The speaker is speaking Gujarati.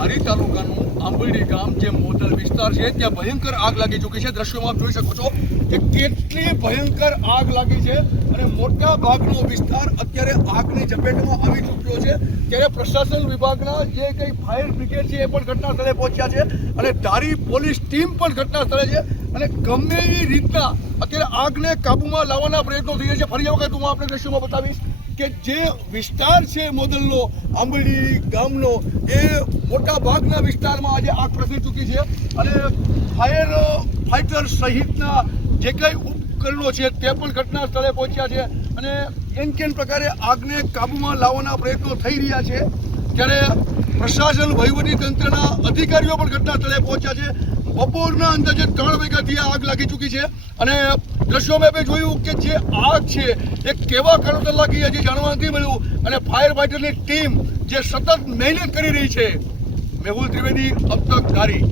ધારી તાલુકાનું આંબરડી ગામ જે મોદલ વિસ્તાર છે, ત્યાં ભયંકર આગ લાગી ચૂકી છે. દ્રશ્યોમાં જોઈ શકો છો કે કેટલી ભયંકર આગ લાગી છે અને મોટા ભાગનો વિસ્તાર અત્યારે આગની ઝપેટમાં આવી ચૂક્યો છે. ત્યારે પ્રશાસન વિભાગના જે કંઈ ફાયર બ્રિગેડ છે એ પણ ઘટના સ્થળે પહોંચ્યા છે અને ધારી પોલીસ ટીમ પણ ઘટના સ્થળે છે. અને ગમે એ રીતના અત્યારે આગને કાબૂમાં લાવવાના પ્રયત્નો થઈ રહ્યા છે. ફરી વખત હું આપણે દ્રશ્યોમાં બતાવીશ કે જે વિસ્તાર છે મોદલનો આંબડી ગામનો, એ મોટા ભાગના વિસ્તારમાં આજે આગ પ્રસરી ચૂકી છે. અને ફાયર ફાઇટર સહિતના જે કંઈ ઉપકરણો છે તે પણ ઘટના સ્થળે પહોંચ્યા છે. અને એન કેન પ્રકારે આગને કાબૂમાં લાવવાના પ્રયત્નો થઈ રહ્યા છે. ત્યારે પ્રશાસન, વહીવટી તંત્રના અધિકારીઓ પણ ઘટના સ્થળે પહોંચ્યા છે. બપોરના અંદાજે ત્રણ વાગ્યાથી આ આગ લાગી ચૂકી છે અને દ્રશ્યોમાં આપણે જોયું કે જે આગ છે, એ કેવા કારણોસર લાગી હજી જાણવા નથી મળ્યું. અને ફાયર ફાઈટરની ટીમ જે સતત મહેનત કરી રહી છે, મેહુલ ત્રિવેદી અબ તક ધારી.